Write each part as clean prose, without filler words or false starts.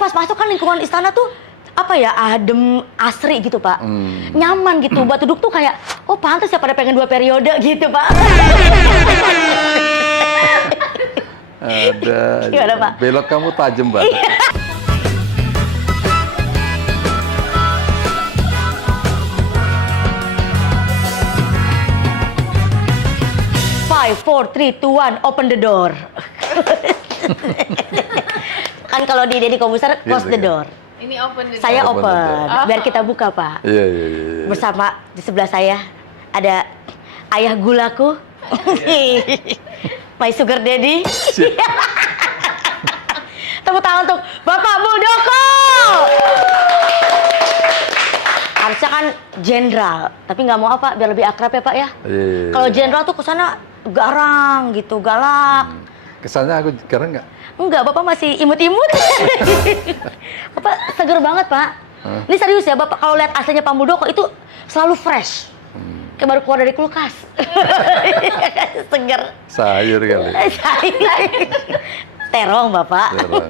pas masuk kan lingkungan istana tuh apa ya, adem, asri gitu Pak. Nyaman gitu, buat duduk tuh kayak, oh pantas ya pada pengen 2 periode gitu Pak. Ada. Gimana, Pak? Belok kamu tajam banget. 5, 4, 3, 2, 1, open the door. Kan kalau di Deddy Kobuser, close the door. Ini open the door. Saya Open open, the door. biar kita buka Pak. Iya. Bersama di sebelah saya ada ayah gulaku, my sugar daddy. Tepuk tangan untuk Bapak Muldoko. Harusnya kan jenderal, tapi nggak mau apa, biar lebih akrab ya Pak ya. Iya. Kalau jenderal tuh kesana garang gitu, galak. Kesannya aku sekarang nggak? Enggak, Bapak masih imut-imut. Bapak seger banget, Pak. Ini serius ya, Bapak kalau lihat aslinya Pak Muldoko itu selalu fresh. Kayak baru keluar dari kulkas. Seger. Sayur kali. Terong, Bapak. Terong.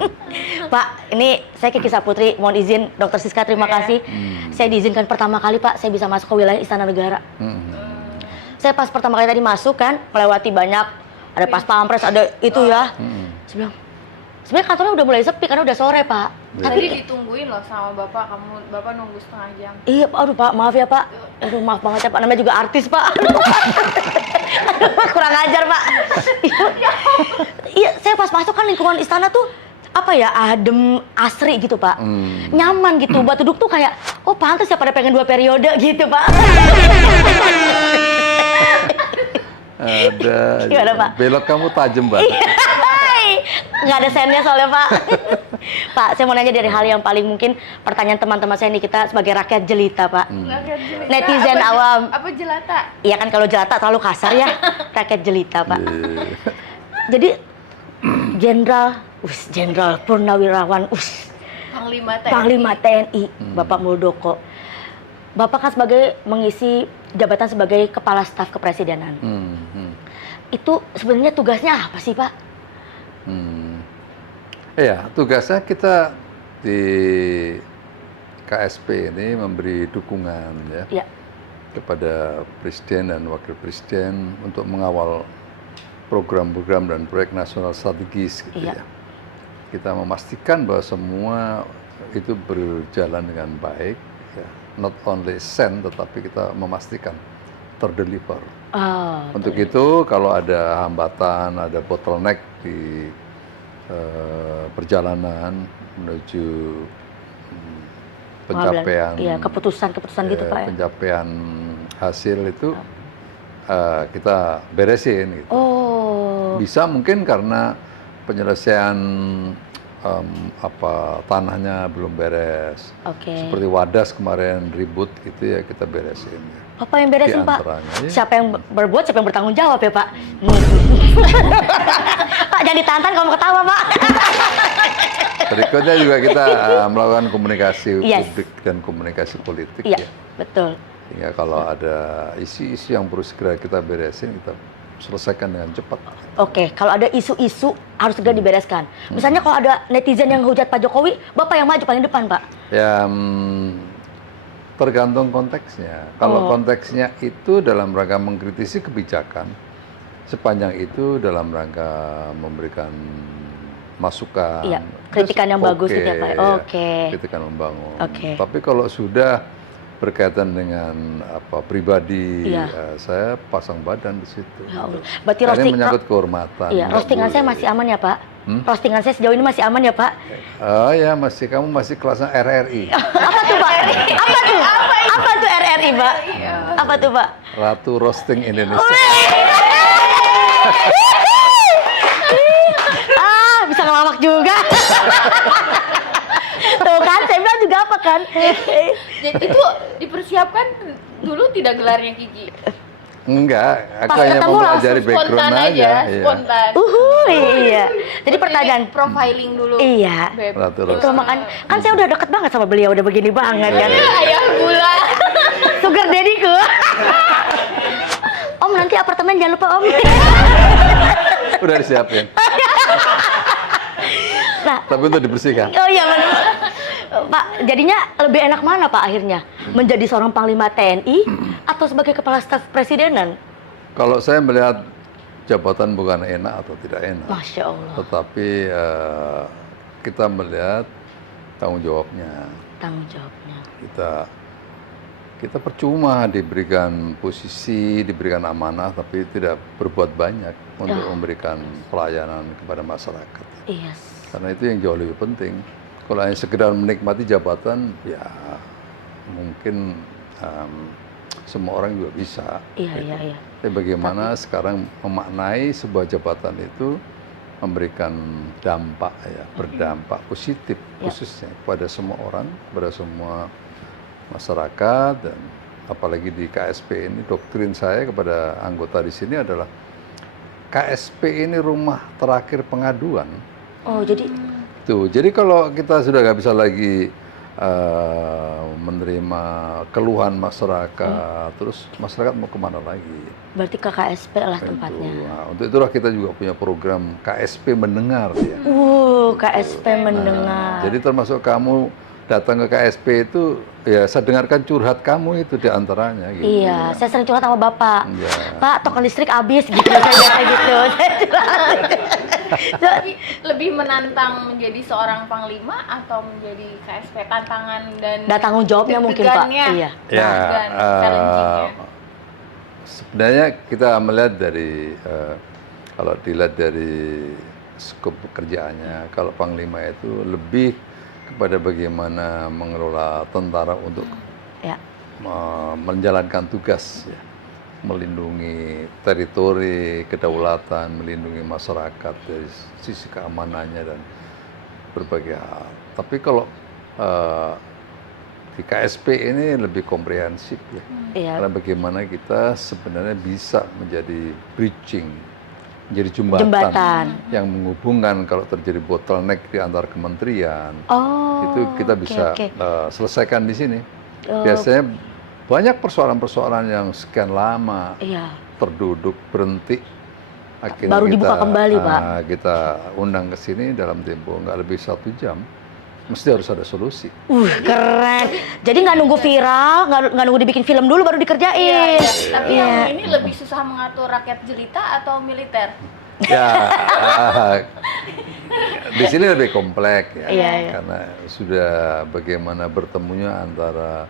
Pak, ini saya Kiki Saputri, mohon izin Dokter Siska, terima kasih. Saya diizinkan pertama kali, Pak, saya bisa masuk ke wilayah Istana Negara. Saya pas pertama kali tadi masuk kan, melewati banyak, ada pas pampres, ada itu ya. Saya bilang, sebenarnya kantornya udah mulai sepi karena udah sore Pak. Tadi ditungguin loh sama Bapak, Bapak nunggu setengah jam. Iya, aduh Pak, maaf ya Pak. Aduh maaf banget ya Pak, namanya juga artis Pak. Aduh, kurang ajar Pak. Iya, saya pas masuk kan lingkungan istana tuh apa ya, adem, asri gitu Pak. Nyaman gitu, buat duduk tuh kayak, oh pantas ya pada pengen 2 periode gitu Pak. Ada. Gimana, Pak? Belok kamu tajam banget. Nggak ada sennya soalnya Pak. Pak, saya mau nanya dari hal yang paling mungkin pertanyaan teman-teman saya nih, kita sebagai rakyat jelita Pak. Netizen Apa awam. Apa jelata? Iya kan kalau jelata terlalu kasar ya, rakyat jelita Pak. Jadi Jenderal Purnawirawan, Panglima TNI. Panglima TNI, Bapak Muldoko. Bapak kan mengisi jabatan sebagai Kepala Staf Kepresidenan. Itu sebenarnya tugasnya apa sih Pak? Iya, tugasnya kita di KSP ini memberi dukungan ya kepada Presiden dan Wakil Presiden untuk mengawal program-program dan proyek nasional strategis gitu ya. Kita memastikan bahwa semua itu berjalan dengan baik, ya. Not only send, tetapi kita memastikan terdeliver. Untuk itu kalau ada hambatan, ada bottleneck di perjalanan menuju pencapaian, keputusan gitu Pak ya. Pencapaian hasil itu kita beresin gitu. Bisa mungkin karena penyelesaian tanahnya belum beres. Seperti Wadas kemarin ribut gitu ya, kita beresin. Apa yang beresin Pak? Siapa yang berbuat, siapa yang bertanggung jawab ya Pak? Pak jangan ditantang kalau mau ketawa Pak. Berikutnya juga kita melakukan komunikasi publik dan komunikasi politik ya. Betul. Sehingga kalau ada isu-isu yang perlu segera kita beresin, kita selesaikan dengan cepat. Oke, kalau ada isu-isu harus segera dibereskan. Misalnya kalau ada netizen yang hujat Pak Jokowi, Bapak yang maju paling depan Pak? Ya, tergantung konteksnya. Kalau konteksnya itu dalam rangka mengkritisi kebijakan, sepanjang itu dalam rangka memberikan masukan, kritikan yang bagus gitu ya Pak. Kritikan membangun. Tapi kalau sudah berkaitan dengan pribadi, saya pasang badan di situ. Ya Allah. Berarti ini menyangkut kehormatan. Iya, roastingan saya masih aman ya Pak? Roastingan saya sejauh ini masih aman ya Pak? Oh ya, kamu masih kelasnya RRI. Apa tuh Pak? Apa tuh RRI Pak? Apa tuh Pak? Ratu Roasting Indonesia. Bisa ngelawak juga. Tuh kan, saya bilang juga apa kan? Jadi itu dipersiapkan dulu tidak gelarnya Kiki? Enggak, aku Pas hanya ketemu mempelajari background aja. Spontan. Iya. Jadi pertanyaan profiling dulu. Iya. Ratu Itu Roasting. kan saya udah deket banget sama beliau, udah begini banget kan. Ayah gula. Sugar daddy-ku. Om nanti apartemen jangan lupa Om. Udah disiapin. Nah, tapi untuk dibersihkan. Oh iya benar. Pak, jadinya lebih enak mana Pak akhirnya? Menjadi seorang Panglima TNI atau sebagai Kepala Staf Presidenan? Kalau saya melihat jabatan bukan enak atau tidak enak, Masya Allah. tetapi kita melihat tanggung jawabnya. Tanggung jawabnya. Kita percuma diberikan posisi, diberikan amanah, tapi tidak berbuat banyak untuk memberikan pelayanan kepada masyarakat. Iya. Karena itu yang jauh lebih penting. Kalau hanya sekedar menikmati jabatan, ya mungkin semua orang juga bisa. Iya. Tapi bagaimana sekarang memaknai sebuah jabatan itu memberikan dampak, ya, berdampak positif khususnya kepada semua orang, kepada semua masyarakat, dan apalagi di KSP ini doktrin saya kepada anggota di sini adalah KSP ini rumah terakhir pengaduan. Oh jadi Tuh, jadi kalau kita sudah nggak bisa lagi menerima keluhan masyarakat, terus masyarakat mau kemana lagi? berarti ke KSP lah tempatnya. Nah, untuk itulah kita juga punya program KSP mendengar, ya. KSP mendengar. Jadi termasuk kamu datang ke KSP itu, ya saya dengarkan curhat kamu itu diantaranya. Gitu. Iya, saya sering curhat sama Bapak. Iya. Pak, token listrik habis gitu, saya biasa gitu. Jadi lebih menantang menjadi seorang panglima atau menjadi KSP, tantangan dan Tanggung jawabnya mungkin Pak. deg-degannya Iya. Ya, dan challenging-nya. sebenarnya kita melihat dari kalau dilihat dari skop pekerjaannya, kalau panglima itu lebih kepada bagaimana mengelola tentara untuk Ya. menjalankan tugas, ya, melindungi teritori, kedaulatan, melindungi masyarakat dari sisi keamanannya dan berbagai hal. Tapi kalau di KSP ini lebih komprehensif, ya. Iya. Karena bagaimana kita sebenarnya bisa menjadi bridging, menjadi jembatan yang menghubungkan kalau terjadi bottleneck di antar kementerian. Itu kita bisa selesaikan di sini. Biasanya banyak persoalan-persoalan yang sekian lama terduduk, berhenti. Akhirnya baru dibuka kembali, Pak. Kita undang ke sini dalam tempo nggak lebih 1 jam. Mesti harus ada solusi. Keren. Jadi nggak nunggu viral, nggak nunggu dibikin film dulu baru dikerjain. Tapi yang ini lebih susah mengatur rakyat jelita atau militer? Ya, di sini lebih kompleks, ya. Karena sudah bagaimana bertemunya antara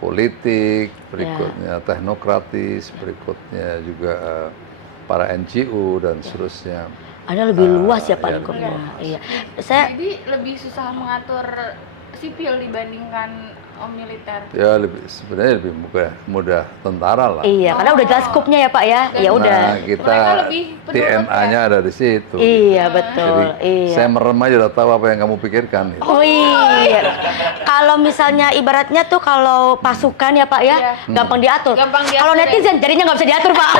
politik, berikutnya teknokratis, berikutnya juga para NGO dan seterusnya. Ada lebih luas ya Pak lingkupnya. Iya. Jadi lebih susah mengatur sipil dibandingkan militer. Ya sebenarnya lebih mudah tentara lah. Iya, karena udah jelas skupnya ya Pak ya. Ya udah. Nah, kita TNA-nya ada di situ. Iya betul. Jadi, saya merem aja udah tahu apa yang kamu pikirkan. Gitu. Oh iya. Kalau misalnya ibaratnya tuh kalau pasukan ya Pak ya, gampang diatur. Kalau netizen jadinya nggak bisa diatur Pak.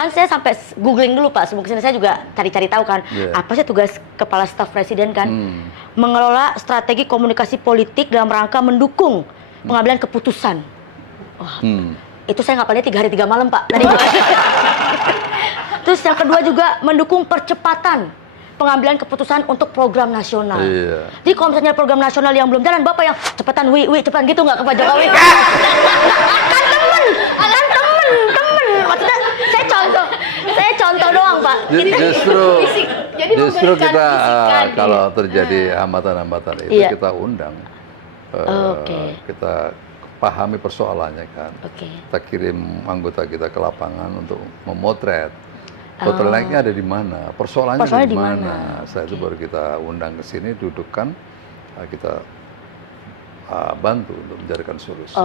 Kan saya sampai googling dulu Pak, sebelum saya juga cari-cari tahu kan, apa sih tugas Kepala Staf Presiden kan? Mengelola strategi komunikasi politik dalam rangka mendukung pengambilan keputusan. Wah, itu saya ngapalnya 3 hari 3 malam Pak. Tadi. Terus yang kedua juga mendukung percepatan pengambilan keputusan untuk program nasional. Iya. Jadi kalau misalnya program nasional yang belum jalan, Bapak yang cepetan, cepetan gitu nggak ke Pak Jokowi? Kan temen. Maksudnya saya contoh doang Pak. Justru kita kalau terjadi hambatan-hambatan itu kita undang, kita pahami persoalannya kan. Kita kirim anggota kita ke lapangan untuk memotret. Bottleneck-nya ada di mana, persoalannya ada di mana. Setelah itu baru kita undang ke sini, dudukkan, kita bantu untuk mencarikan solusi.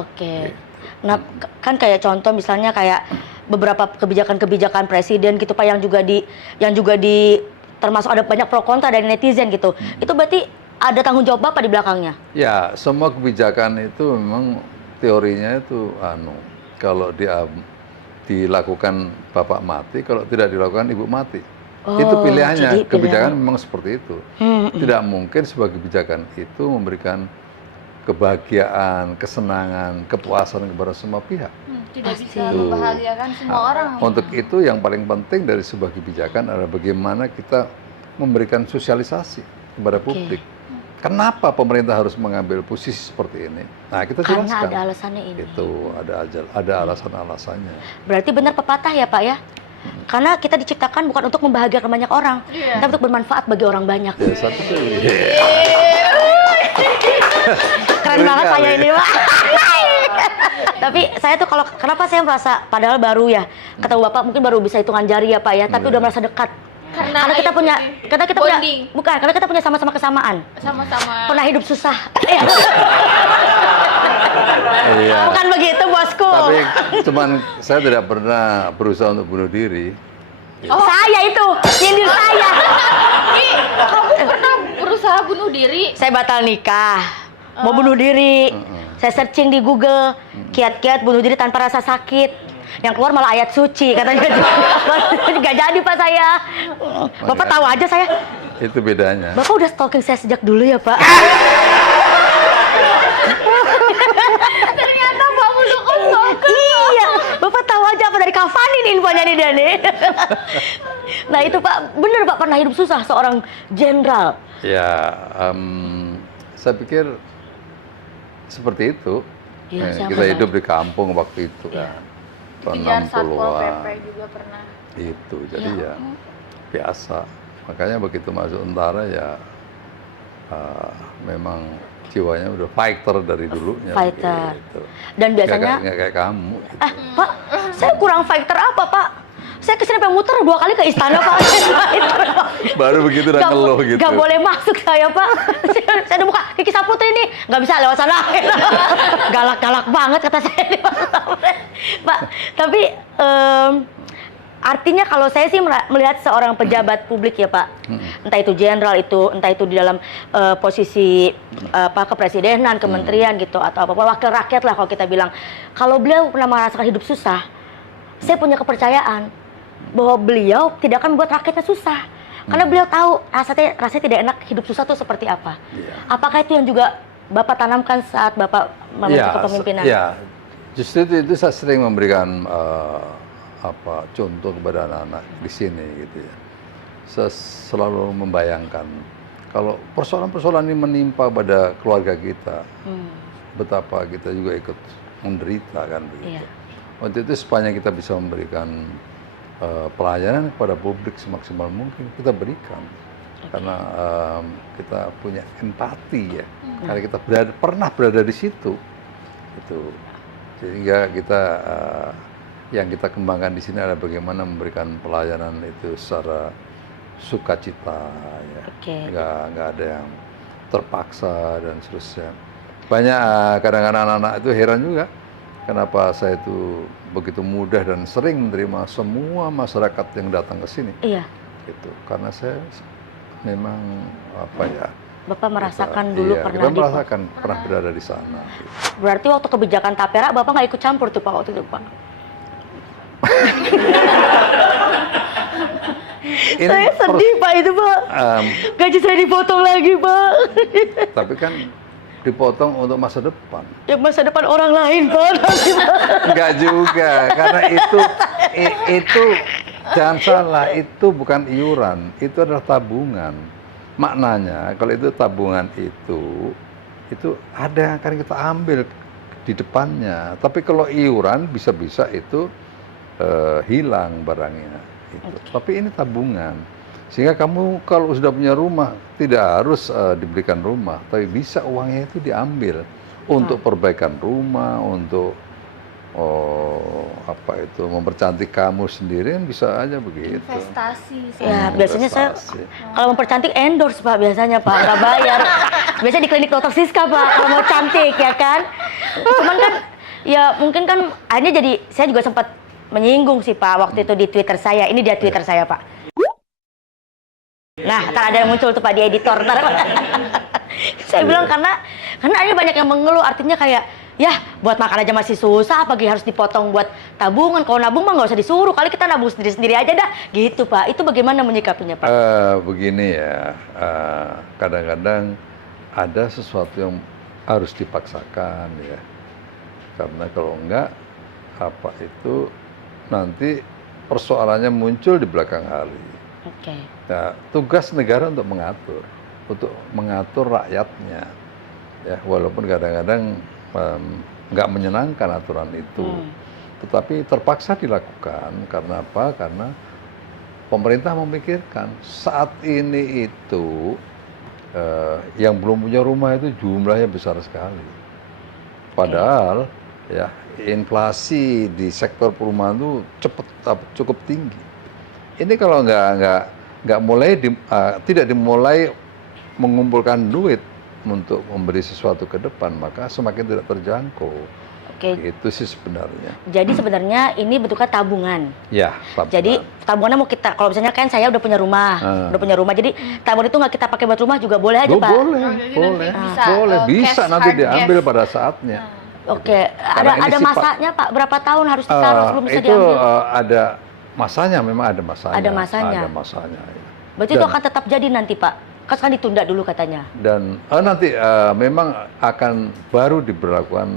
Nah, kan kayak contoh misalnya kayak beberapa kebijakan-kebijakan presiden gitu Pak yang juga di termasuk ada banyak pro kontra dari netizen gitu. Itu berarti ada tanggung jawab Bapak di belakangnya? Ya, semua kebijakan itu memang teorinya itu kalau dilakukan Bapak mati, kalau tidak dilakukan Ibu mati. Itu pilihannya. Kebijakan memang seperti itu. Tidak mungkin sebuah kebijakan itu memberikan kebahagiaan, kesenangan, kepuasan kepada semua pihak. Tidak bisa membahagiakan semua orang. Untuk itu yang paling penting dari sebuah kebijakan adalah bagaimana kita memberikan sosialisasi kepada publik. Kenapa pemerintah harus mengambil posisi seperti ini? Nah, kita jelaskan. Karena ada alasannya ini. Itu ada alasan-alasannya. Berarti benar pepatah ya Pak ya? Karena kita diciptakan bukan untuk membahagiakan banyak orang, tapi untuk bermanfaat bagi orang banyak. Ya, satu tuh. Keren banget saya ini Pak. Tapi saya tuh kenapa saya merasa, padahal baru ya, ketemu Bapak mungkin baru bisa hitungan jari ya Pak ya, tapi udah merasa dekat. Karena kita punya bukan, karena kita punya sama-sama kesamaan. Sama-sama. Pernah hidup susah. Iya. Bukan begitu bosku. Tapi cuman saya tidak pernah berusaha untuk bunuh diri. Saya itu, nyindir saya. Kamu pernah berusaha bunuh diri? Saya batal nikah, mau bunuh diri. Saya searching di Google, kiat-kiat bunuh diri tanpa rasa sakit. Yang keluar malah ayat suci, katanya. Gak jadi Pak saya. Bapak tahu aja saya. Itu bedanya. Bapak udah stalking saya sejak dulu ya Pak. Ternyata Pak Muldoko stalker. Iya, Bapak tahu aja apa dari Kavani nih infonya nih Dani. Nah itu Pak, bener Pak pernah hidup susah seorang jenderal. Ya, saya pikir seperti itu. Iya, Kita hidup di kampung waktu itu kan. Tahun Kejar Satpol 60-an. PP juga pernah. Itu, jadi ya biasa. Makanya begitu masuk tentara ya memang jiwanya udah fighter dari dulunya. Fighter. Gitu. Dan biasanya nggak kayak kamu. Gitu. Pak, saya kurang fighter apa Pak? Saya kesini pengen muter 2 kali ke istana Pak. Baru begitu udah ngeluh gitu. Gak boleh masuk saya Pak. Saya udah buka Kiki Saputri nih, nggak bisa lewat sana. Galak-galak banget kata saya nih Pak. Tapi artinya kalau saya sih melihat seorang pejabat publik ya Pak, entah itu jenderal entah itu di dalam posisi kepresidenan, kementerian gitu atau apa wakil rakyat lah kalau kita bilang, kalau beliau pernah merasakan hidup susah, saya punya kepercayaan bahwa beliau tidak akan membuat rakyatnya susah, karena beliau tahu rasanya tidak enak hidup susah itu seperti apa. Apakah itu yang juga Bapak tanamkan saat Bapak memegang kepemimpinan? Ya, justru itu saya sering memberikan contoh kepada anak-anak di sini gitu ya. Saya selalu membayangkan kalau persoalan-persoalan ini menimpa pada keluarga kita, betapa kita juga ikut menderita kan begitu. Waktu itu sepanjang kita bisa memberikan pelayanan kepada publik semaksimal mungkin kita berikan, karena kita punya empati ya, karena kita pernah berada di situ, itu sehingga kita yang kita kembangkan di sini adalah bagaimana memberikan pelayanan itu secara sukacita, ya. Nggak ada yang terpaksa dan seterusnya. Banyak kadang-kadang anak-anak itu heran juga, kenapa saya itu begitu mudah dan sering menerima semua masyarakat yang datang ke sini. Iya. Gitu. Karena saya memang Bapak merasakan dulu pernah berada di sana. Gitu. Berarti waktu kebijakan Tapera Bapak nggak ikut campur tuh Pak waktu itu Pak? Saya sedih Pak itu Pak. Gaji saya dipotong lagi Pak. Tapi kan dipotong untuk masa depan. Ya masa depan orang lain Pak. Enggak juga, karena itu jangan salah, itu bukan iuran, itu adalah tabungan. Maknanya kalau itu tabungan itu ada yang akan kita ambil di depannya. Tapi kalau iuran bisa-bisa itu hilang barangnya. Tapi ini tabungan. Sehingga kamu kalau sudah punya rumah, tidak harus diberikan rumah, tapi bisa uangnya itu diambil untuk perbaikan rumah, untuk mempercantik kamu sendiri, bisa aja begitu. Investasi. Ya, biasanya saya kalau mempercantik endorse Pak, biasanya Pak, nggak bayar. Biasanya di klinik Dokter Siska Pak, kalau mau cantik ya kan. Cuman kan, ya mungkin kan akhirnya jadi, saya juga sempat menyinggung sih Pak waktu itu di Twitter saya. Ini dia Twitter saya Pak. Nah, ntar ada yang muncul tuh Pak di editor. Saya bilang karena ada banyak yang mengeluh, artinya kayak ya buat makan aja masih susah, apalagi harus dipotong buat tabungan. Kalau nabung mah nggak usah disuruh, kali kita nabung sendiri-sendiri aja dah. Gitu Pak. Itu bagaimana menyikapinya Pak? Begini ya, kadang-kadang ada sesuatu yang harus dipaksakan ya. Karena kalau enggak, nanti persoalannya muncul di belakang hari. Oke. Nah, tugas negara untuk mengatur rakyatnya, ya walaupun kadang-kadang nggak menyenangkan aturan itu, tetapi terpaksa dilakukan karena apa? Karena pemerintah memikirkan saat ini itu yang belum punya rumah itu jumlahnya besar sekali. Padahal ya inflasi di sektor perumahan itu cukup tinggi. Ini kalau tidak dimulai mengumpulkan duit untuk memberi sesuatu ke depan, maka semakin tidak terjangkau. Oke. Itu sih sebenarnya. Jadi sebenarnya ini bentuknya tabungan. Ya, tabungan. Jadi tabungannya mau kita, kalau misalnya kan saya udah punya rumah, jadi tabungan itu nggak kita pakai buat rumah juga boleh aja, Pak? Boleh, bisa nanti diambil pada saatnya. Oke, ada masanya Pak, berapa tahun harus ditaruh sebelum bisa diambil? Itu ada masanya, memang ada masanya. Ada masanya. Ada masanya. Ya. Berarti itu akan tetap jadi nanti Pak? Kan ditunda dulu katanya. Dan nanti memang akan baru diberlakukan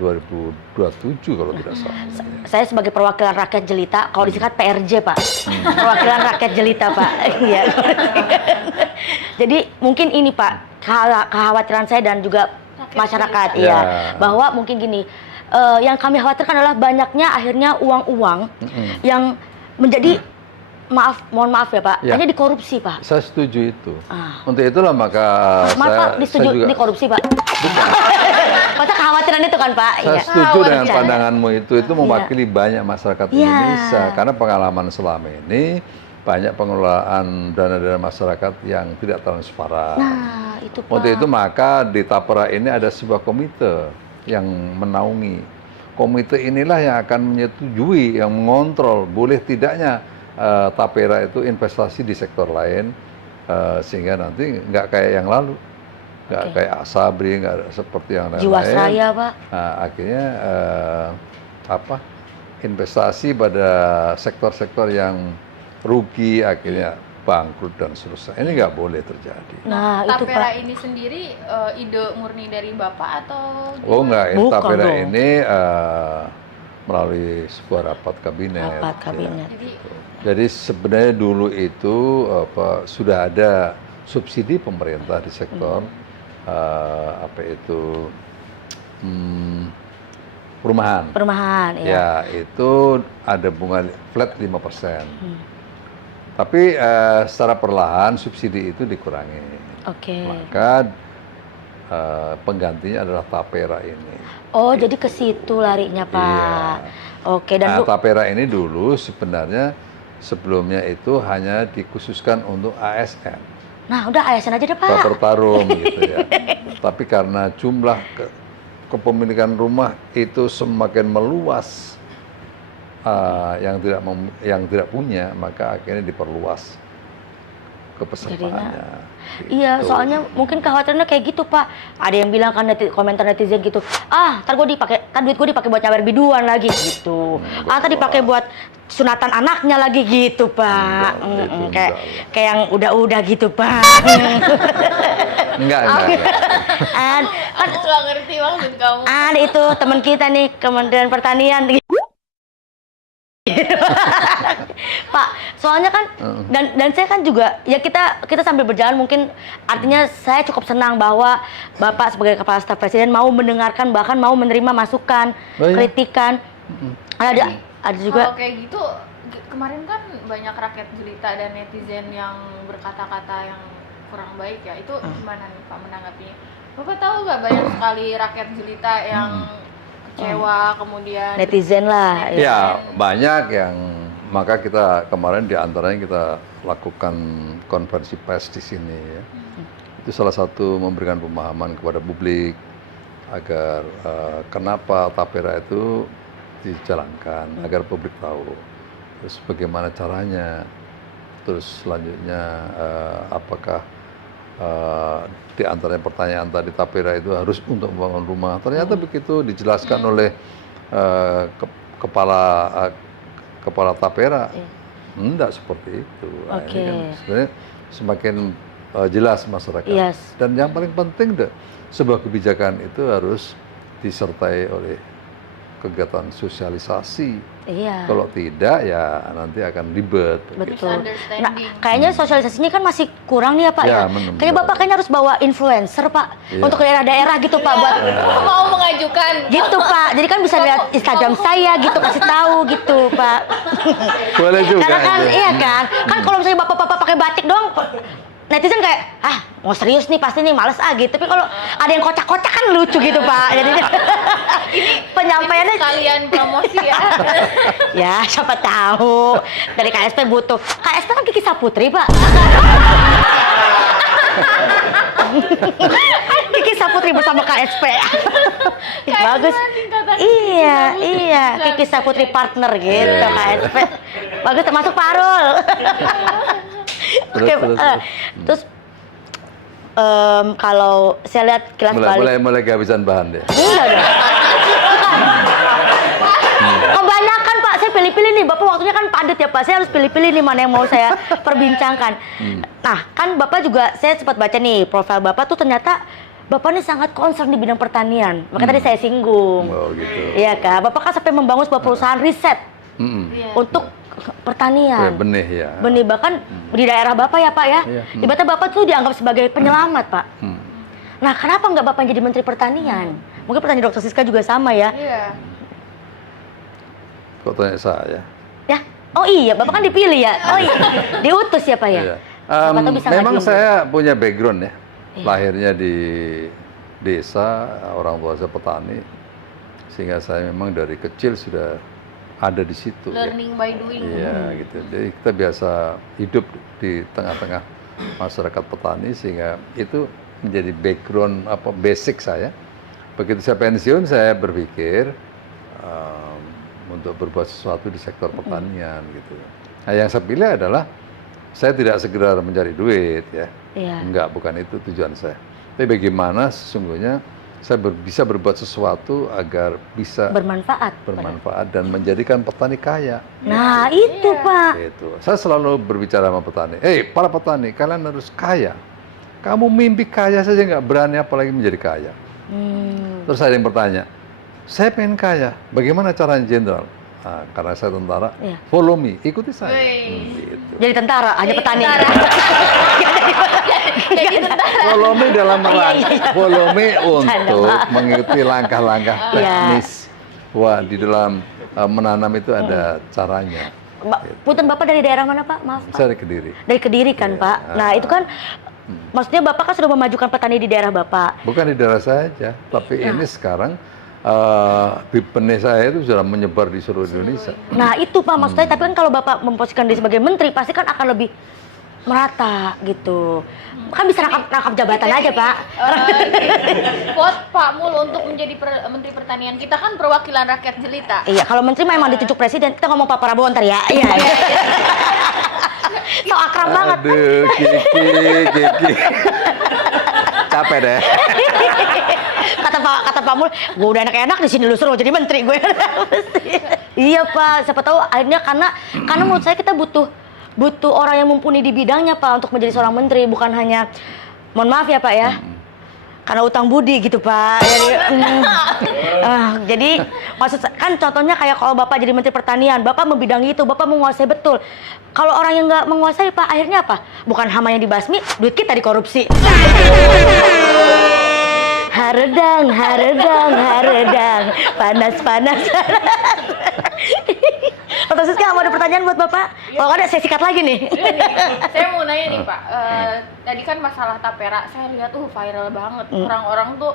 2027 kalau tidak salah. Saya sebagai perwakilan rakyat jelita, kalau disingkat PRJ Pak, perwakilan rakyat jelita Pak. Iya. Jadi mungkin ini Pak, kekhawatiran saya dan juga masyarakat ya, bahwa mungkin gini, yang kami khawatirkan adalah banyaknya akhirnya uang-uang yang menjadi mohon maaf ya Pak, hanya dikorupsi Pak. Saya setuju itu. Untuk itulah maka Pak, saya juga dikorupsi Pak. Masa kekhawatiran itu kan Pak? Saya setuju dengan pandanganmu itu mewakili banyak masyarakat Indonesia, karena pengalaman selama ini banyak pengelolaan dana-dana masyarakat yang tidak transparan. Nah, itu Pak. Untuk itu maka di Tapera ini ada sebuah komite yang menaungi. Komite inilah yang akan menyetujui, yang mengontrol boleh tidaknya Tapera itu investasi di sektor lain, sehingga nanti nggak kayak yang lalu, nggak kayak Asabri, nggak seperti yang lain-lain. Jiwasraya Pak. Nah, akhirnya investasi pada sektor-sektor yang rugi akhirnya bangkrut dan seterusnya. Ini nggak boleh terjadi. Nah, itu Tapera Pak. ini sendiri ide murni dari Bapak atau gimana? Oh enggak, Tapera dong. ini melalui sebuah rapat kabinet. Rapat kabinet. Ya. Jadi sebenarnya dulu itu sudah ada subsidi pemerintah di sektor perumahan. Perumahan, ya. Ya, itu ada bunga flat 5%. Tapi secara perlahan subsidi itu dikurangi. Oke. Maka penggantinya adalah Tapera ini. Oh, jadi ke situ larinya Pak. Iya. Oke, dan Tapera ini dulu sebenarnya sebelumnya itu hanya dikhususkan untuk ASN. Nah, udah ASN aja deh Pak. Baper Tarum gitu ya. Tapi karena jumlah kepemilikan rumah itu semakin meluas, yang tidak punya, maka akhirnya diperluas kepesertaannya. Iya, Gitu. soalnya mungkin kekhawatirannya kayak gitu Pak. Ada yang bilang kan komentar netizen gitu, ntar duit gue dipakai buat nyawer biduan lagi gitu. Ntar dipakai buat sunatan anaknya lagi gitu Pak. Kayak yang udah-udah gitu Pak. Enggak. Aku nggak ngerti maksud kamu. Ada itu teman kita nih, Kementerian Pertanian. Pak, soalnya kan dan saya kan juga ya kita sambil berjalan mungkin artinya saya cukup senang bahwa Bapak sebagai Kepala Staf Presiden mau mendengarkan, bahkan mau menerima masukan, kritikan. Ada juga. Kalau kayak gitu kemarin kan banyak rakyat jelita dan netizen yang berkata-kata yang kurang baik ya. Itu gimana nih Pak menanggapinya? Bapak tahu nggak banyak sekali rakyat jelita yang kecewa, kemudian Netizen lah. Ya, banyak yang maka kita kemarin diantaranya kita lakukan konferensi pers di sini ya. Itu salah satu memberikan pemahaman kepada publik agar kenapa Tapera itu dijalankan, agar publik tahu. Terus bagaimana caranya, terus selanjutnya apakah di antara pertanyaan tadi Tapera itu harus untuk membangun rumah. Ternyata begitu dijelaskan oleh kepala Tapera, enggak seperti itu. Nah, ini kan sebenarnya semakin jelas masyarakat. Yes. Dan yang paling penting sebuah kebijakan itu harus disertai oleh kegiatan sosialisasi. Iya. Kalau tidak ya nanti akan ribet. Betul. Nah, Misunderstanding. kayaknya sosialisasinya kan masih kurang nih ya Pak Ya, ya. benar. Kayaknya Bapak kayaknya harus bawa influencer Pak Iya. untuk ke daerah-daerah gitu Pak buat Mau mengajukan gitu Pak. Jadi kan bisa lihat Instagram saya gitu, kasih tahu gitu Pak. Boleh juga. Karena kan itu. iya kan. Kan kalau misalnya Bapak-bapak pakai batik doang netizen kayak mau serius nih pasti nih males gitu. Tapi kalau ada yang kocak-kocak kan lucu gitu Pak. Jadinya penyampaiannya kalian promosi ya. ya siapa tahu dari KSP butuh. KSP kan Kiki Saputri Pak. Kiki Saputri bersama KSP. Bagus. tingkatan Iya, Kiki Saputri. iya. Bisa, Kiki bisa. Saputri partner gitu Iya. KSP. Bagus termasuk Parul. Terus, Oke, terus, terus kalau saya lihat kilas balik. mulai kehabisan bahan deh. Enggak dong. Kebanyakan Pak, saya pilih-pilih nih. Bapak waktunya kan padat ya Pak. Saya harus pilih-pilih nih mana yang mau saya perbincangkan. Nah, kan Bapak juga, saya sempat baca nih profil Bapak tuh ternyata Bapak ini sangat concern di bidang pertanian. Makanya tadi saya singgung. Oh gitu. Iya Kak, Bapak kan sampai membangun sebuah perusahaan riset Iya. untuk pertanian. Benih ya. Benih bahkan di daerah Bapak ya Pak ya. Iya. Ibaratnya Bapak tuh dianggap sebagai penyelamat Pak. Hmm. Nah, kenapa nggak Bapak jadi Menteri Pertanian? Mungkin pertanyaan Dr. Siska juga sama ya. Iya. Kok tanya saya? Ya, oh iya, Bapak kan dipilih ya. Oh iya, diutus ya Pak ya. Iya. Siapa tahu bisa Memang ngajuin. saya punya background ya. Iya. Lahirnya di desa, orang tua saya petani, sehingga saya memang dari kecil sudah ada di situ. Ya. Learning by doing. Iya gitu. Jadi kita biasa hidup di tengah-tengah masyarakat petani, sehingga itu menjadi background basic saya. Begitu saya pensiun, saya berpikir untuk berbuat sesuatu di sektor pertanian gitu. Nah, yang saya pilih adalah saya tidak segera mencari duit ya. Iya. Enggak, bukan itu tujuan saya. Tapi bagaimana sesungguhnya saya bisa berbuat sesuatu agar bisa Bermanfaat. bermanfaat dan menjadikan petani kaya. Nah, itu Pak. Gitu. Saya selalu berbicara sama petani. Para petani, kalian harus kaya. Kamu mimpi kaya saja nggak berani, apalagi menjadi kaya. Terus ada yang bertanya, saya pengen kaya, bagaimana caranya jenderal? Nah, karena saya tentara, Iya. follow me, ikuti saya. Wih. Gitu. Jadi tentara, hanya Jadi petani. tentara. Jadi tentara. Follow me dalam Iya, iya. follow me untuk Pak. mengikuti langkah-langkah Iya. teknis. Wah, di dalam menanam itu ada caranya. Punten Bapak dari daerah mana Pak? Maaf Pak. Saya dari Kediri. Dari Kediri kan Pak. Nah, itu kan maksudnya Bapak kan sudah memajukan petani di daerah Bapak. Bukan di daerah saja, tapi ini sekarang benih saya itu sudah menyebar di seluruh Indonesia. Nah, itu Pak maksudnya, tapi kan kalau Bapak memposisikan diri sebagai menteri pasti kan akan lebih merata gitu. Kan bisa rangkap jabatan aja Pak. Vote Pak Mul untuk menjadi Menteri Pertanian. Kita kan perwakilan rakyat jelita. Iya, kalau menteri memang ditunjuk presiden. Kita ngomong Pak Prabowo ntar ya. Iya. So akrab banget. Aduh, Kiki. Capek deh. Kata Pak Mul, gue udah enak-enak di sini lu suruh jadi menteri gue. Iya Pak, siapa tahu akhirnya karena menurut saya kita butuh orang yang mumpuni di bidangnya Pak untuk menjadi seorang menteri, bukan hanya mohon maaf ya Pak ya. Karena utang budi gitu Pak. Jadi maksud kan contohnya kayak kalau Bapak jadi Menteri Pertanian, Bapak membidangi itu, Bapak menguasai betul. Kalau orang yang nggak menguasai Pak, akhirnya apa? Bukan hama yang dibasmi, duit kita dikorupsi. Haredang, panas. Atau Siska mau ada pertanyaan buat Bapak? Kalau nggak ada, saya sikat lagi nih. Saya mau nanya nih Pak, tadi kan masalah tapera, saya lihat viral banget. Orang-orang tuh,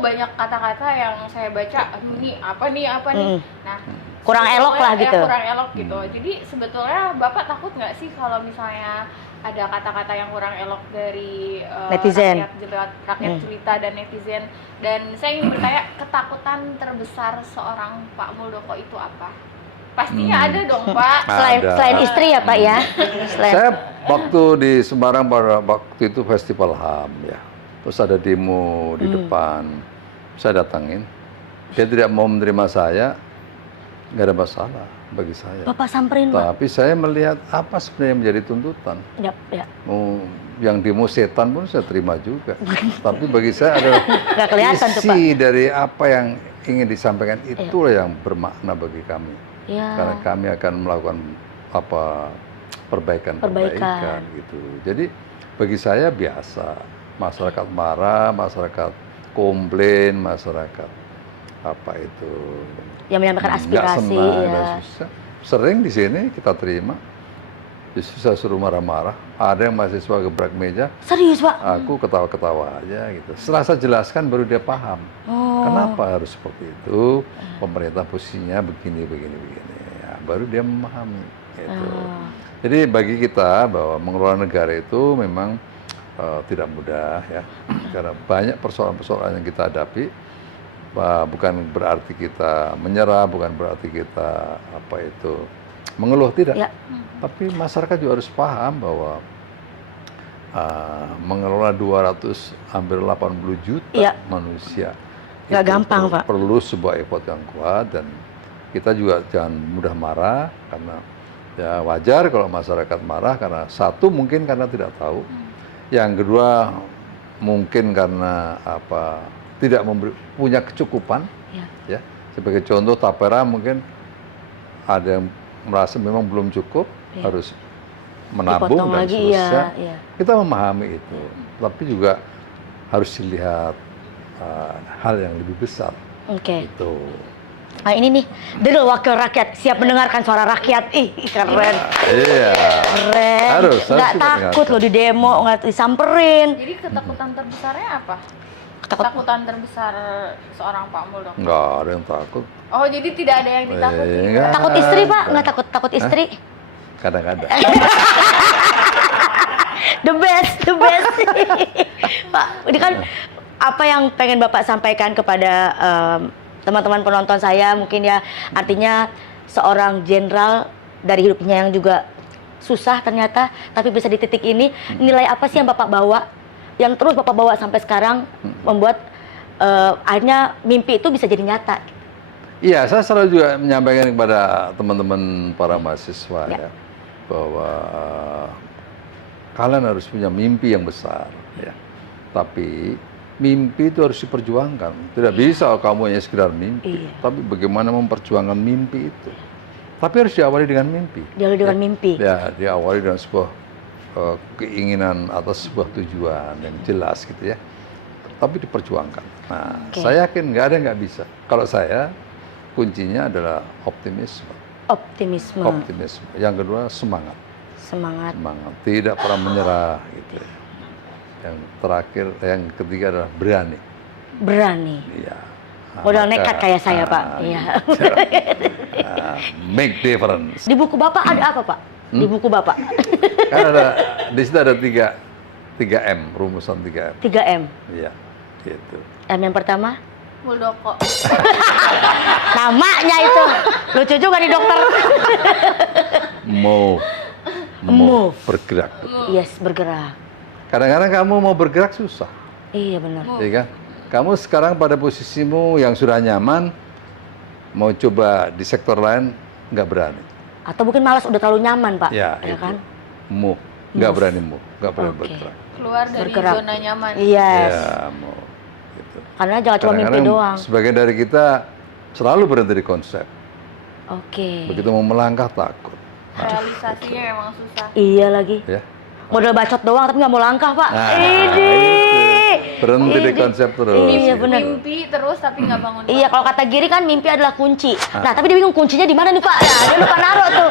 banyak kata-kata yang saya baca, aduh ini apa nih. Nah, Kurang elok lah sebetulnya, gitu. kurang elok gitu. Jadi sebetulnya Bapak takut nggak sih kalau misalnya ada kata-kata yang kurang elok dari Netizen. rakyat jelita dan netizen? Dan saya ingin bertanya, ketakutan terbesar seorang Pak Muldoko itu apa? Pastinya ada dong Pak. Ada. Selain istri ya Pak ya. Saya waktu di Semarang pada waktu itu festival HAM ya. Terus ada demo di depan. Saya datangin. Dia tidak mau menerima saya, nggak ada masalah. bagi saya. Bapak samperin, Pak. Tapi saya melihat apa sebenarnya yang menjadi tuntutan. Ya, ya. Yang demo setan pun saya terima juga. Tapi bagi saya adalah Nggak kelihatan tuh, Pak. isi dari apa yang ingin disampaikan itulah yang bermakna bagi kami. Ya. Karena kami akan melakukan apa perbaikan gitu. Jadi bagi saya biasa masyarakat marah, masyarakat komplain, masyarakat apa itu Yang menyampaikan aspirasi, nggak senang, ya. dan susah. Sering di sini kita terima. Justru saya suruh marah-marah. Ada yang mahasiswa gebrak meja, Serius, Pak? aku ketawa-ketawa aja gitu. Setelah saya jelaskan baru dia paham. Oh. Kenapa harus seperti itu? Pemerintah posisinya begini. Ya, baru dia memahami. Gitu. Jadi bagi kita bahwa mengelola negara itu memang tidak mudah ya. Karena banyak persoalan-persoalan yang kita hadapi. Bukan berarti kita menyerah, bukan berarti kita mengeluh, tidak. Ya. Tapi masyarakat juga harus paham bahwa mengelola hampir 80 juta Ya. manusia Nggak itu gampang, Pak. perlu sebuah effort yang kuat, dan kita juga jangan mudah marah, karena ya wajar kalau masyarakat marah karena satu mungkin karena tidak tahu, yang kedua mungkin karena tidak punya kecukupan. Ya. Sebagai contoh Tapera mungkin ada yang merasa memang belum cukup, harus menabung Dipotong dan lagi, seterusnya. iya. Kita memahami itu, tapi juga harus dilihat hal yang lebih besar. Oke. Itu. Nah ini nih, Dul Wakil Rakyat, siap mendengarkan suara rakyat. Ih, keren. Iya. Keren. Harus Nggak kita takut loh di demo, nggak disamperin. Jadi ketakutan terbesarnya apa? Ketakutan terbesar seorang Pak Mul dong? Nggak ada yang takut. Oh, jadi tidak ada yang ditakuti? Nggak. Takut istri, Pak? Nggak takut istri? Kadang-kadang. The best. Pak, ini kan apa yang pengen Bapak sampaikan kepada teman-teman penonton saya, mungkin ya, artinya seorang jenderal dari hidupnya yang juga susah ternyata, tapi bisa di titik ini, nilai apa sih yang Bapak bawa, yang terus Bapak bawa sampai sekarang, membuat akhirnya mimpi itu bisa jadi nyata? Iya, saya selalu juga menyampaikan kepada teman-teman para mahasiswa ya, bahwa kalian harus punya mimpi yang besar ya. Tapi mimpi itu harus diperjuangkan. Tidak bisa kamu hanya sekedar mimpi, tapi bagaimana memperjuangkan mimpi itu. Tapi harus diawali dengan mimpi. Diawali dengan mimpi. Ya, diawali dengan sebuah keinginan atas sebuah tujuan yang jelas gitu ya. Tapi diperjuangkan. Nah, saya yakin nggak ada yang nggak bisa. Kalau saya, kuncinya adalah optimisme. Optimisme. Yang kedua, semangat. Semangat. Tidak pernah menyerah gitu ya. Yang terakhir, yang ketiga adalah berani. Iya. Modal nekat kayak saya, Pak. Iya. Make difference. Di buku Bapak ada apa, Pak? Di buku Bapak? Kan di situ ada 3M, rumusan 3M. 3M. Iya, gitu. M yang pertama? Muldoko. Namanya itu. Lucu juga nih, dokter. Move. Bergerak. Yes, bergerak. Kadang-kadang kamu mau bergerak susah. Iya, benar. Iya kan? Kamu sekarang pada posisimu yang sudah nyaman, mau coba di sektor lain, nggak berani. Atau mungkin malas, udah terlalu nyaman, Pak. Ya kan? Move. Nggak berani move. Nggak berani bergerak. Keluar dari zona nyaman. Yes. Ya, move. Gitu. Karena jangan cuma mimpi doang. Sebagian dari kita selalu berhenti di konsep. Begitu mau melangkah takut. Realisasinya emang susah. Iya lagi. Ya. Modal bacot doang tapi nggak mau langkah, Pak. Berhenti di konsep terus. Iya, benar. Mimpi terus tapi nggak bangun. Iya, kalau kata Giri kan mimpi adalah kunci. Nah, tapi dia bingung kuncinya di mana nih, Pak? Nah, dia lupa naruh tuh.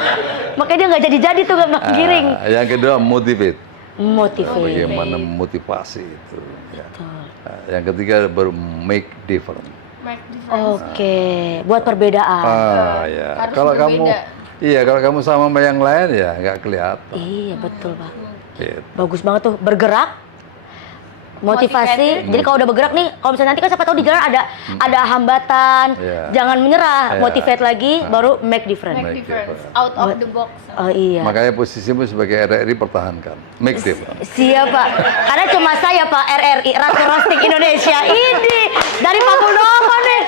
Makanya dia nggak jadi-jadi tuh nggak giring. Yang kedua, motivate. Bagaimana memotivasi itu. Ya. Yang ketiga baru make difference. Buat perbedaan. Ya. Kalau kamu sama yang lain ya nggak kelihatan. Iya, betul, Pak. Gitu. Bagus banget tuh, bergerak, motivasi. Jadi kalau udah bergerak nih, kalau misalnya nanti kan siapa tahu di jalan ada hambatan, jangan menyerah, motivate lagi, baru make difference. Out of the box. Oh iya. Makanya posisimu sebagai RRI pertahankan, make difference. Siap, Pak. Karena cuma saya, Pak, RRI, Ratu Roasting Indonesia. Ini dari Pak Muldoko nih.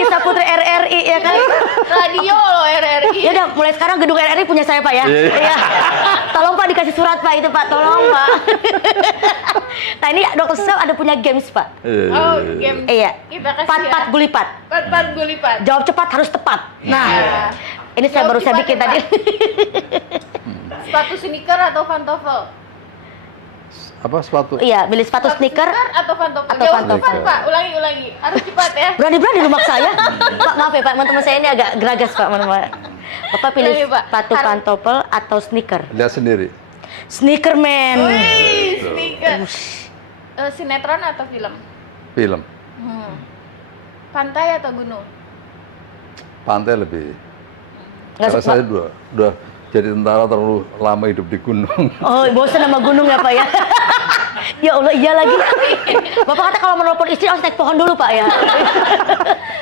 Kiki Saputri RRI ya kan. Radio loh RRI. Ya udah, mulai sekarang gedung RRI punya saya Pak ya. Iya. Tolong Pak dikasih surat Pak itu Pak, tolong Pak. Nah ini Dokter Siska ada punya games Pak. Oh, game. Iya. Kita kasih Pat-pat ya. gulipat. Pat-pat gulipat. Jawab cepat harus tepat. Nah, Iya. ini saya Jawab baru saya cepat bikin ya, tadi. Sepatu sneaker atau pantofel? Apa sepatu? Iya, milih sepatu sneaker. atau pantofel? Atau Jawab pantofel. cepat Pak, ulangi. Harus cepat ya. Berani-berani rumah saya. Pak, maaf ya Pak, teman-teman saya ini agak geragas Pak. Bapak pilih Iya, Pak. sepatu pantofel atau sneaker? Lihat sendiri. Sneaker man. Wih, sneaker. Sinetron atau film? Film. Pantai atau gunung? Pantai lebih. Nggak Karena suka. saya udah jadi tentara terlalu lama hidup di gunung. Oh, bosan sama gunung ya Pak ya? Ya Allah, iya lagi. Bapak kata kalau menelpon istri harus naik pohon dulu Pak ya?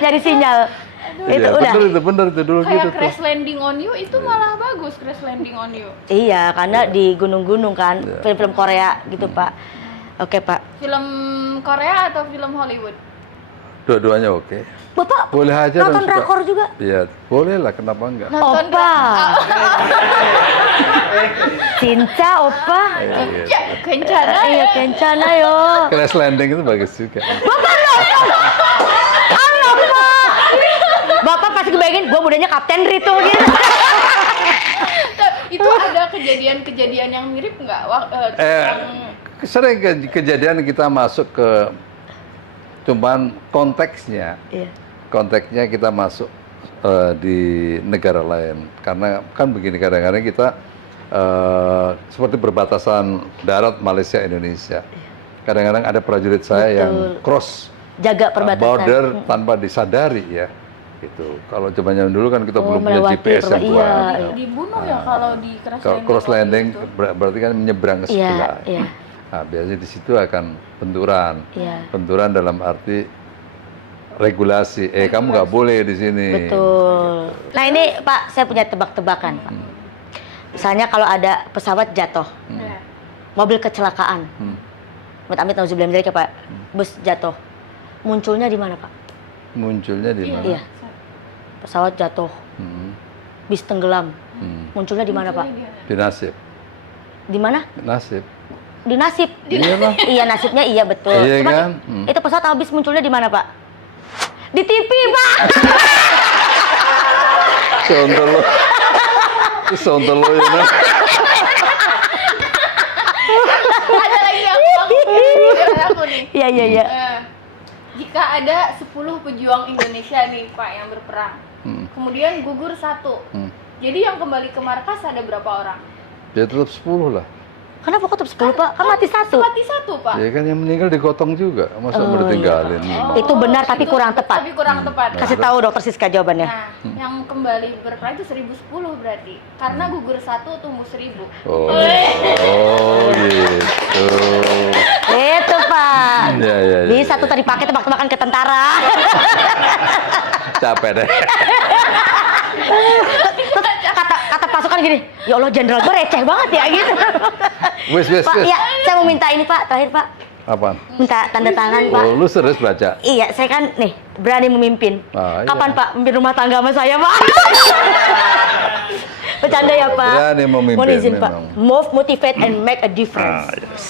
Nyari sinyal. Itu Iya, udah. bener itu dulu Kayak gitu tuh. Crash Landing on You itu malah bagus, Crash Landing on You. Iya, karena di gunung-gunung kan, film-film Korea gitu Pak. Oke Pak. Film Korea atau film Hollywood? Dua-duanya oke. Bapak Boleh aja nonton dong, suka. drakor juga? Iya, boleh lah, kenapa enggak? Nonton Opa. Cinta Opa. Ya, kencana Iya, ya. kencana yo. Crash Landing itu bagus juga. Bapak pasti kebayangin, gue mudanya Kapten Rito gitu. Itu ada kejadian-kejadian yang mirip nggak? Sering kejadian kita masuk ke, cuman konteksnya Iya. kita masuk di negara lain, karena kan begini, kadang-kadang kita seperti berbatasan darat Malaysia Indonesia, kadang-kadang ada prajurit saya yang Betul. cross Jaga perbatasan. border tanpa disadari ya, gitu. Kalau zaman dulu kan kita belum punya melewati GPS yang iya, kuat. iya. Dibunuh ya kalau di Kalau cross landing itu. berarti kan menyeberang ke Iya, sebelah. iya. Nah, biasanya di situ akan benturan. Iya. Benturan dalam arti regulasi. Kamu nggak boleh di sini. Betul. Nah ini Pak, saya punya tebak-tebakan Pak. Misalnya kalau ada pesawat jatuh, Ya. mobil kecelakaan, amit-amit nauzubillah min dzalik ya Pak, bus jatuh, munculnya di mana Pak? Munculnya di mana? Iya. Pesawat jatuh, Hmm. bis tenggelam, Hmm. munculnya di mana Pak? Di nasib. Di mana? Nasib. Di nasib. Iya lah. Iya nasibnya iya betul. Iya Cuman kan? itu pesawat sama bis munculnya di mana Pak? Di TV Pak. Contoh lo. Contoh lo ya. Mas. Ada lagi aku nih. Iya iya iya. Jika ada 10 pejuang Indonesia nih Pak yang berperang, kemudian gugur 1, jadi yang kembali ke markas ada berapa orang? Ya tetap 10 lah. Kenapa kok tetap 10 Pak? Kan mati 1. Mati 1 Pak. Ya kan yang meninggal digotong juga. Masa mau ditinggalin? Itu benar tapi kurang tepat. Tapi kurang tepat. Kasih tahu Dokter Siska jawabannya. Nah, yang kembali berperang itu 1010 berarti. Karena gugur 1 tumbuh 1000. Oh, oh gitu. Itu Pak. Ya, ya, ya. Bisa tuh tadi pakai tebak-tebakan ke tentara. Capek deh. kata pasukan gini, ya Allah jenderal gue receh banget ya gitu. Wes. Pak, ya saya mau minta ini Pak, terakhir Pak. Apaan? Minta tanda tangan Pak. Oh, lu serius baca? Iya, saya kan nih berani memimpin. Ah, iya. Kapan Pak memimpin rumah tangga sama saya Pak? Bercanda ya Pak. Berani memimpin, Mohon izin Pak. memang. Move, motivate, and make a difference. Yes.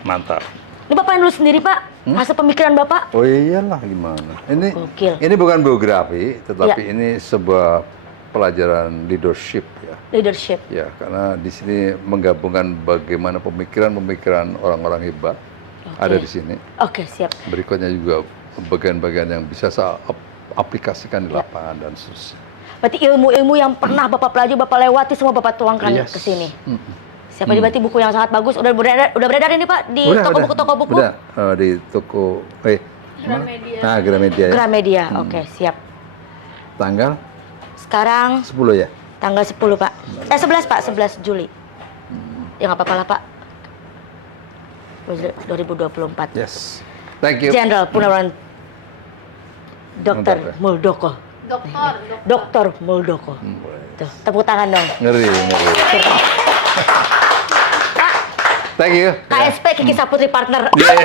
Mantap. Ini Bapak yang nulis sendiri Pak, masa pemikiran Bapak. Oh iyalah, gimana? Gokil. Ini bukan biografi, tetapi Ya. ini sebuah pelajaran leadership ya. Leadership. Ya, karena di sini menggabungkan bagaimana pemikiran-pemikiran orang-orang hebat ada di sini. Oke, siap. Berikutnya juga bagian-bagian yang bisa saya aplikasikan Ya. di lapangan dan seterusnya. Berarti ilmu-ilmu yang pernah Bapak pelajari, Bapak lewati semua Bapak tuangkan Yes. ke sini. Mm-mm. Siapa berarti buku yang sangat bagus udah beredar ini Pak di toko buku. Udah, di toko Gramedia. Nah, Gramedia ya. Gramedia. Oke, siap. Tanggal Sekarang 10 ya. tanggal 10 Pak. 11 Pak, 11 Juli. Ya nggak apa-apa lah Pak. 2024. Yes. Thank you. Jenderal Purnawirawan Dr. Mantap, ya. Muldoko. Dr. Muldoko. Tuh, tepuk tangan dong. Ngeri. Pak, Thank you. KSP Kiki Saputri Partner. Yeah.